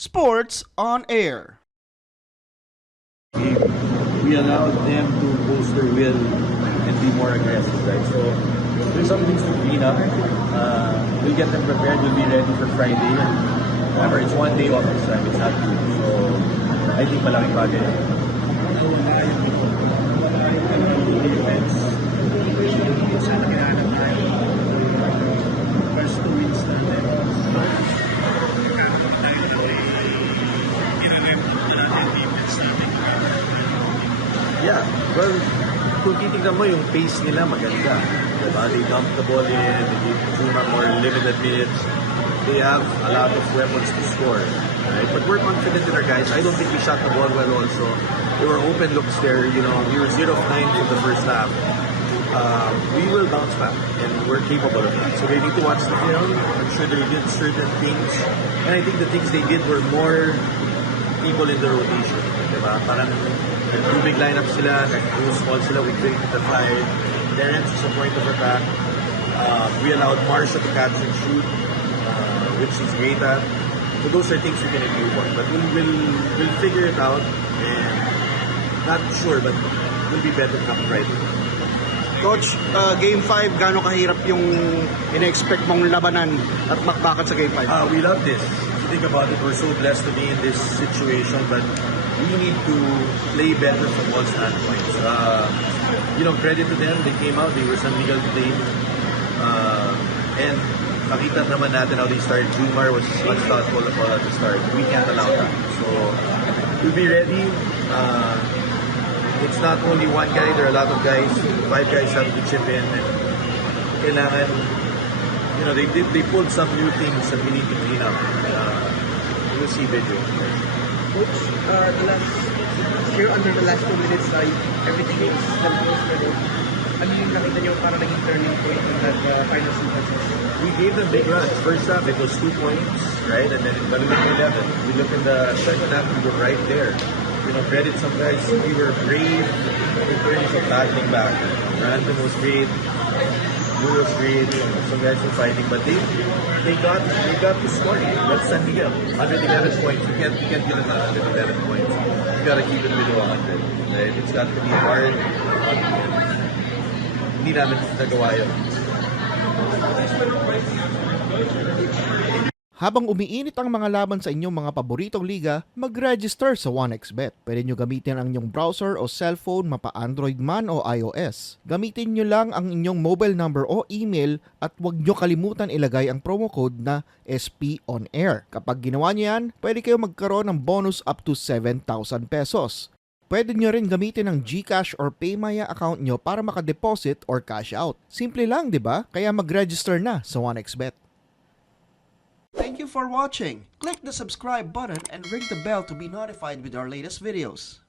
Sports on Air. we, we allowed them to boost their will and be more aggressive, right? So there's some things to clean up. Uh, we'll get them prepared. We'll be ready for Friday. Remember, it's one day off this time. It's not two. So I think malaking bagay. Well, kung titignan mo yung pace nila maganda. Diba? They dump the ball in, they give Zuma more limited minutes. They have a lot of weapons to score. Right? But we're confident in our guys. I don't think we shot the ball well also. There were open looks there. You know, we were 0 of 9 in the first half. Uh, we will bounce back and we're capable of that. So they need to watch the film. I'm sure they did certain things. And I think the things they did were more people in the rotation. Diba? Parang two big lineup sila, nag-do small sila with Drake at the five. Terrence is a point of attack. Uh, we allowed Marsha to catch and shoot, uh, which is great at. So those are things we can improve on. But we'll, we'll, we'll figure it out. And not sure, but we'll be better come Friday. Coach, uh, Game 5, gaano kahirap yung in-expect mong labanan at makbakat sa Game 5? Uh, we love this. Think about it, we're so blessed to be in this situation, but we need to play better from all standpoints. Uh, you know, credit to them. They came out, they were some legal play. Uh, and nakita naman natin how they started. Jumar was much thoughtful about at the start. We can't allow that. So, we'll be ready. Uh, it's not only one guy, there are a lot of guys. Five guys have to chip in. And kailangan you know, they did they pulled some new things that we need to clean up. Uh, you'll see video. Coach, uh, the last, here under the last two minutes, uh, everything is close pero ano yung nakita nyo para naging turning point in that uh, final sequences? We gave them big runs. First half it was two points, right? And then in Balloon 11, we look in the second half, we were right there. You know, credit some guys, we were brave in terms of battling back. Brandon was great. Blue was great. You some guys were fighting, but they they got they got to scoring. That's San Miguel. 111 points. You can't you can't give it 111 points. You gotta keep it below 100. Right? It's got to be hard. Hindi namin nagawa yun. Habang umiinit ang mga laban sa inyong mga paboritong liga, mag-register sa 1xBet. Pwede nyo gamitin ang inyong browser o cellphone mapa Android man o iOS. Gamitin nyo lang ang inyong mobile number o email at huwag nyo kalimutan ilagay ang promo code na SP on air. Kapag ginawa nyo yan, pwede kayo magkaroon ng bonus up to 7,000 pesos. Pwede nyo rin gamitin ang GCash or Paymaya account nyo para makadeposit or cash out. Simple lang, di ba? Kaya mag-register na sa 1xBet. Thank you for watching. Click the subscribe button and ring the bell to be notified with our latest videos.